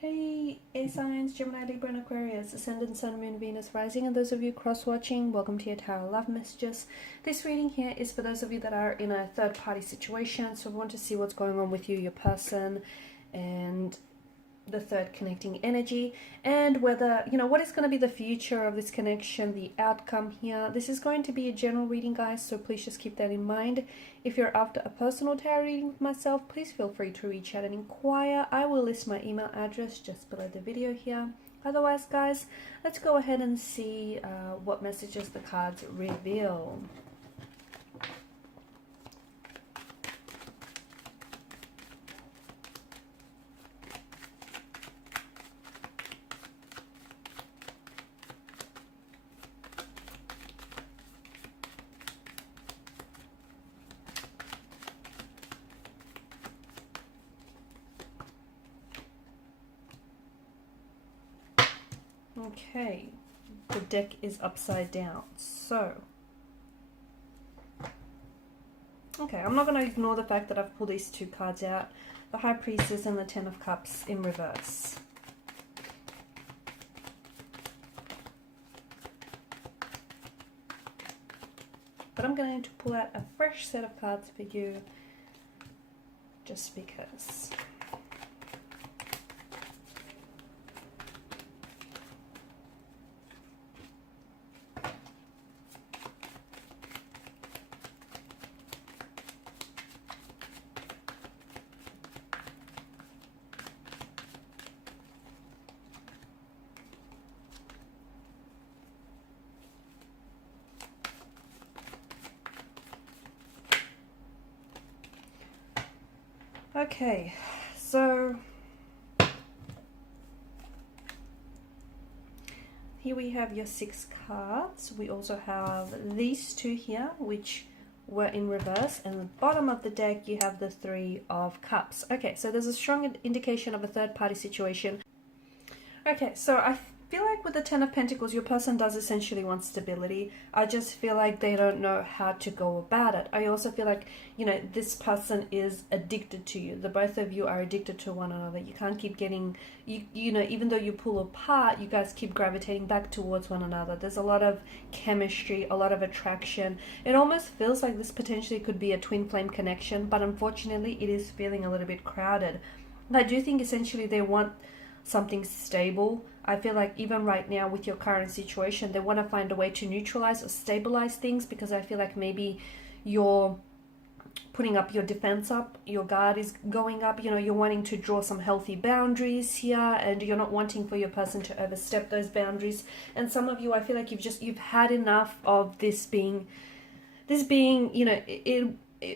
Hey, A signs, Gemini, Libra, and Aquarius, Ascendant, Sun, Moon, Venus, Rising, and those of you cross-watching, welcome to your Tarot Love Messages. This reading here is for those of you that are in a third-party situation, so we want to see what's going on with you, your person, and the third connecting energy, and whether, what is going to be the future of this connection, the outcome here. This is going to be a general reading, guys, so please just keep that in mind. If you're after a personal tarot reading with myself, please feel free to reach out and inquire. I will list my email address just below the video here. Otherwise, guys, let's go ahead and see what messages the cards reveal. Okay, the deck is upside down, so okay, I'm not going to ignore the fact that I've pulled these two cards out, the High Priestess and the Ten of Cups in reverse. But I'm going to pull out a fresh set of cards for you just because. Okay, so here we have your 6 cards. We also have these two here, which were in reverse, and at the bottom of the deck you have the 3 of Cups. Okay, so there's a strong indication of a third-party situation. Okay, so I feel like with the Ten of Pentacles, your person does essentially want stability. I just feel like they don't know how to go about it. I also feel like, this person is addicted to you. The both of you are addicted to one another. You can't keep getting, even though you pull apart, you guys keep gravitating back towards one another. There's a lot of chemistry, a lot of attraction. It almost feels like this potentially could be a twin flame connection, but unfortunately it is feeling a little bit crowded. I do think essentially they want something stable. I feel like even right now with your current situation, they want to find a way to neutralize or stabilize things, because I feel like maybe you're putting up your defense up, your guard is going up, you're wanting to draw some healthy boundaries here, and you're not wanting for your person to overstep those boundaries. And some of you, I feel like you've had enough of this being,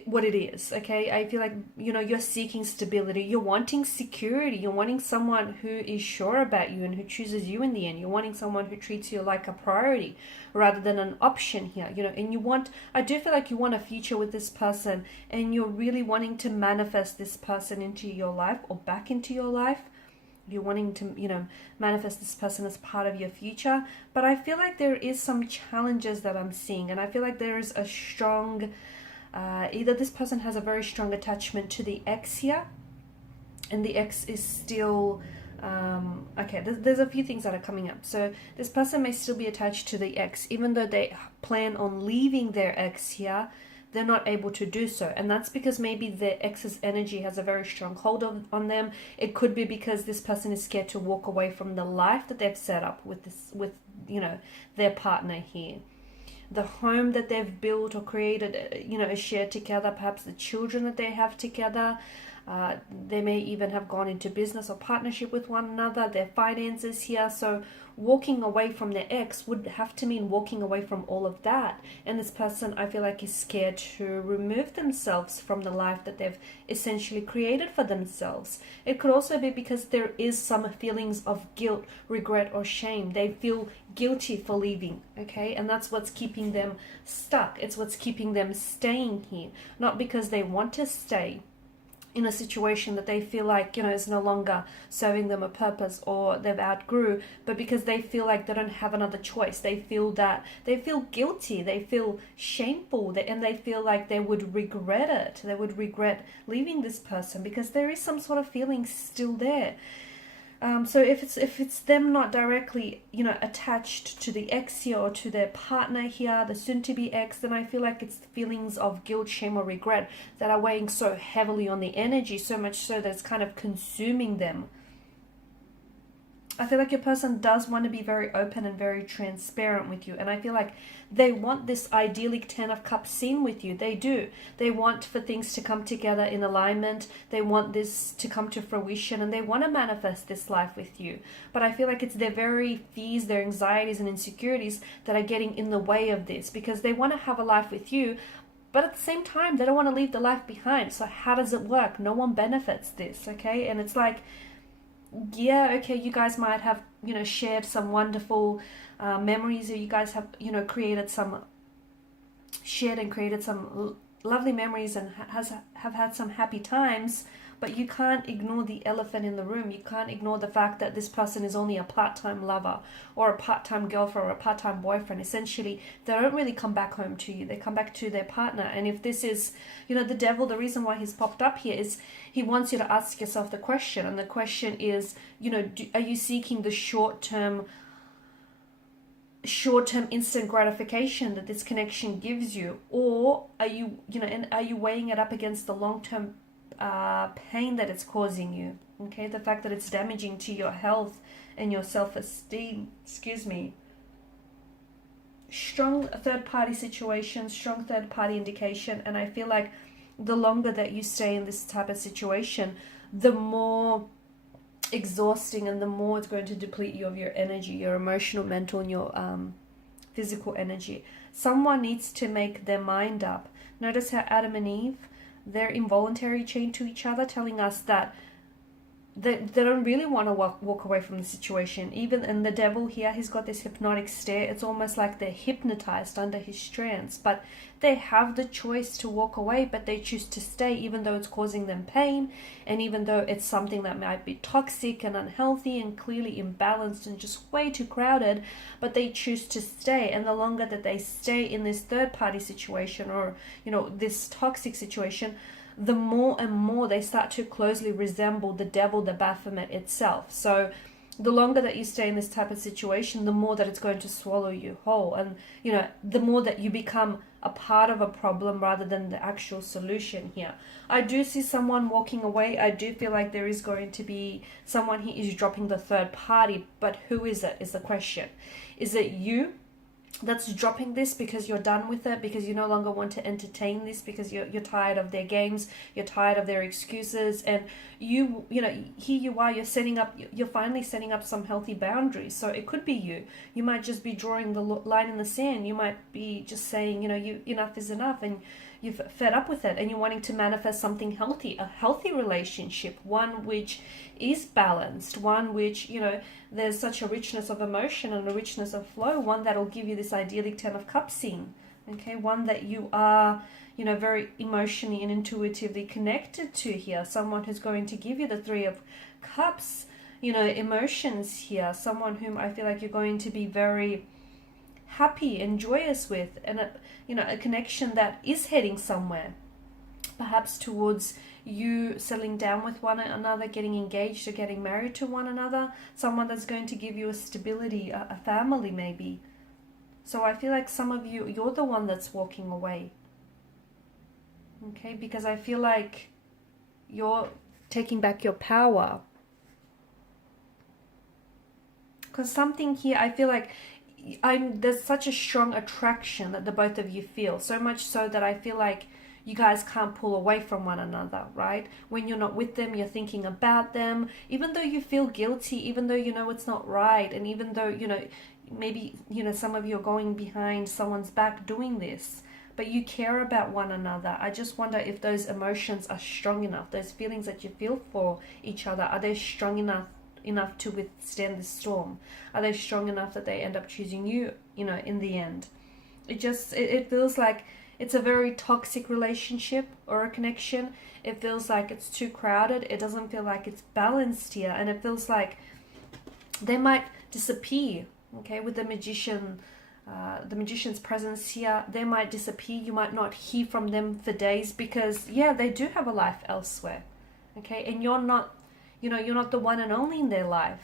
what it is. Okay, I feel like you're seeking stability, you're wanting security, you're wanting someone who is sure about you and who chooses you in the end. You're wanting someone who treats you like a priority rather than an option here, and I do feel like you want a future with this person, and you're really wanting to manifest this person into your life or back into your life. You're wanting to, manifest this person as part of your future. But I feel like there is some challenges that I'm seeing, and I feel like there is a strong either this person has a very strong attachment to the ex here, and the ex is still okay, there's a few things that are coming up. So this person may still be attached to the ex, even though they plan on leaving their ex here, they're not able to do so. And that's because maybe their ex's energy has a very strong hold on them. It could be because this person is scared to walk away from the life that they've set up with their partner here. The home that they've built or created, is shared together, perhaps the children that they have together. They may even have gone into business or partnership with one another, their finances here. So walking away from their ex would have to mean walking away from all of that. And this person, I feel like, is scared to remove themselves from the life that they've essentially created for themselves. It could also be because there is some feelings of guilt, regret, or shame. They feel guilty for leaving, okay? And that's what's keeping them stuck. It's what's keeping them staying here. Not because they want to stay in a situation that they feel like, is no longer serving them a purpose or they've outgrew, but because they feel like they don't have another choice. They feel guilty, they feel shameful, and they feel like they would regret it. They would regret leaving this person because there is some sort of feeling still there. So if it's them not directly, you know, attached to the ex here or to their partner here, the soon-to-be ex, then I feel like it's feelings of guilt, shame, or regret that are weighing so heavily on the energy, so much so that it's kind of consuming them. I feel like your person does want to be very open and very transparent with you. And I feel like they want this idyllic 10 of Cups scene with you. They do. They want for things to come together in alignment. They want this to come to fruition. And they want to manifest this life with you. But I feel like it's their very fears, their anxieties and insecurities that are getting in the way of this. Because they want to have a life with you. But at the same time, they don't want to leave the life behind. So how does it work? No one benefits this, okay? And it's like, yeah, okay, you guys might have, you know, shared some wonderful memories, or you guys have, you know, shared and created some lovely memories and have had some happy times, but you can't ignore the elephant in the room. You can't ignore the fact that this person is only a part-time lover or a part-time girlfriend or a part-time boyfriend. Essentially, they don't really come back home to you. They come back to their partner. And if this is, you know, the devil, the reason why he's popped up here is he wants you to ask yourself the question. And the question is, you know, are you seeking the short-term instant gratification that this connection gives you, or are you, you know, and are you weighing it up against the long-term pain that it's causing you? Okay, the fact that it's damaging to your health and your self-esteem. Excuse me. Strong third-party situation, strong third-party indication, and I feel like the longer that you stay in this type of situation, the more exhausting and the more it's going to deplete you of your energy, your emotional, mental, and your physical energy. Someone needs to make their mind up. Notice how Adam and Eve, they're involuntary chained to each other, telling us that they don't really want to walk away from the situation. Even in the devil here, he's got this hypnotic stare. It's almost like they're hypnotized under his trance, but they have the choice to walk away, but they choose to stay even though it's causing them pain, and even though it's something that might be toxic and unhealthy and clearly imbalanced and just way too crowded, but they choose to stay. And the longer that they stay in this third party situation, or, you know, this toxic situation, the more and more they start to closely resemble the devil, the Baphomet itself. So the longer that you stay in this type of situation, the more that it's going to swallow you whole. And, you know, the more that you become a part of a problem rather than the actual solution here. I do see someone walking away. I do feel like there is going to be someone who is dropping the third party, but who is it is the question. Is it you that's dropping this because you're done with it, because you no longer want to entertain this, because you're tired of their games, you're tired of their excuses, and you know, here you are, you're finally setting up some healthy boundaries. So it could be you might just be drawing the line in the sand. You might be just saying, you know, enough is enough, and you've fed up with it, and you're wanting to manifest something healthy, a healthy relationship, one which is balanced, one which, you know, there's such a richness of emotion and a richness of flow, one that'll give you this idyllic 10 of Cups scene, okay, one that you are, you know, very emotionally and intuitively connected to here, someone who's going to give you the 3 of Cups, you know, emotions here, someone whom I feel like you're going to be very happy and joyous with, and a connection that is heading somewhere, perhaps towards you settling down with one another, getting engaged or getting married to one another, someone that's going to give you a stability, a family maybe. So I feel like some of you, you're the one that's walking away, okay, because I feel like you're taking back your power, because something here, I feel like there's such a strong attraction that the both of you feel, so much so that I feel like you guys can't pull away from one another, right? When you're not with them, you're thinking about them, even though you feel guilty, even though you know it's not right, and even though, you know, maybe, you know, some of you are going behind someone's back doing this, but you care about one another. I just wonder if those emotions are strong enough, those feelings that you feel for each other, are they strong enough to withstand the storm? Are they strong enough that they end up choosing you, you know, in the end? It feels like it's a very toxic relationship or a connection. It feels like it's too crowded. It doesn't feel like it's balanced here, and it feels like they might disappear, okay, with the magician's presence here. They might disappear. You might not hear from them for days because, yeah, they do have a life elsewhere, okay, and you're not You know, you're not the one and only in their life.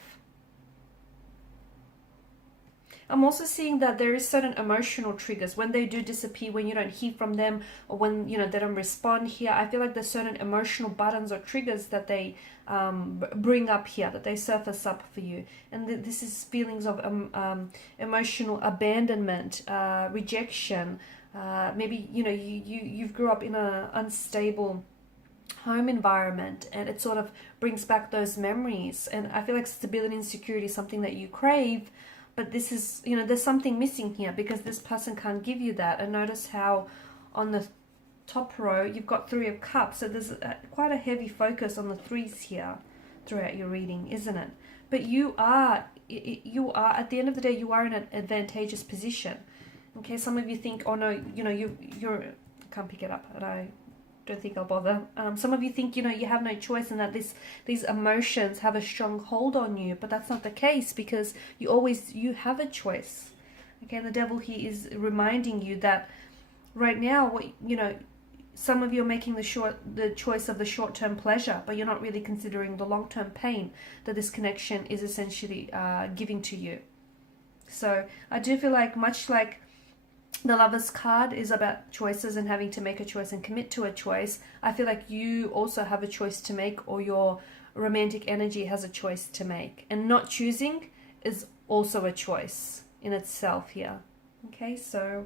I'm also seeing that there is certain emotional triggers when they do disappear, when you don't hear from them, or when, you know, they don't respond here. I feel like there's certain emotional buttons or triggers that they bring up here, that they surface up for you. And this is feelings of emotional abandonment, rejection. Maybe, you know, you've grew up in an unstable home environment, and it sort of brings back those memories. And I feel like stability and security is something that you crave. But this is, you know, there's something missing here because this person can't give you that. And notice how on the top row, you've got 3 of Cups. So there's quite a heavy focus on the 3s here throughout your reading, isn't it? But you are, at the end of the day, you are in an advantageous position. Okay, some of you think, oh no, you know, you're, I can't pick it up. And I don't think I'll bother. Some of you think, you know, you have no choice and that these emotions have a strong hold on you, but that's not the case because you have a choice. Okay, the devil here is reminding you that right now, you know, some of you are making the choice of the short-term pleasure, but you're not really considering the long-term pain that this connection is essentially giving to you. So I do feel like, much like the Lover's card is about choices and having to make a choice and commit to a choice, I feel like you also have a choice to make, or your romantic energy has a choice to make. And not choosing is also a choice in itself here. Okay, so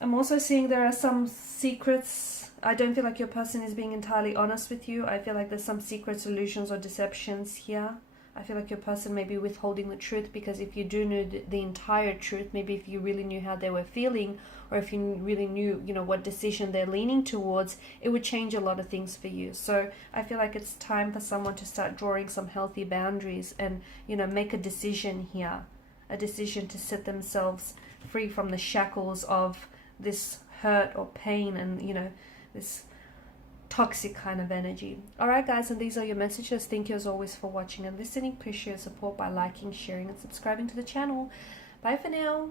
I'm also seeing there are some secrets. I don't feel like your person is being entirely honest with you. I feel like there's some secrets, illusions, or deceptions here. I feel like your person may be withholding the truth, because if you do know the entire truth, maybe if you really knew how they were feeling, or if you really knew, you know, what decision they're leaning towards, it would change a lot of things for you. So I feel like it's time for someone to start drawing some healthy boundaries and, you know, make a decision here. A decision to set themselves free from the shackles of this hurt or pain and, you know, this toxic kind of energy. Alright guys, and these are your messages. Thank you as always for watching and listening. Appreciate your support by liking, sharing and subscribing to the channel. Bye for now.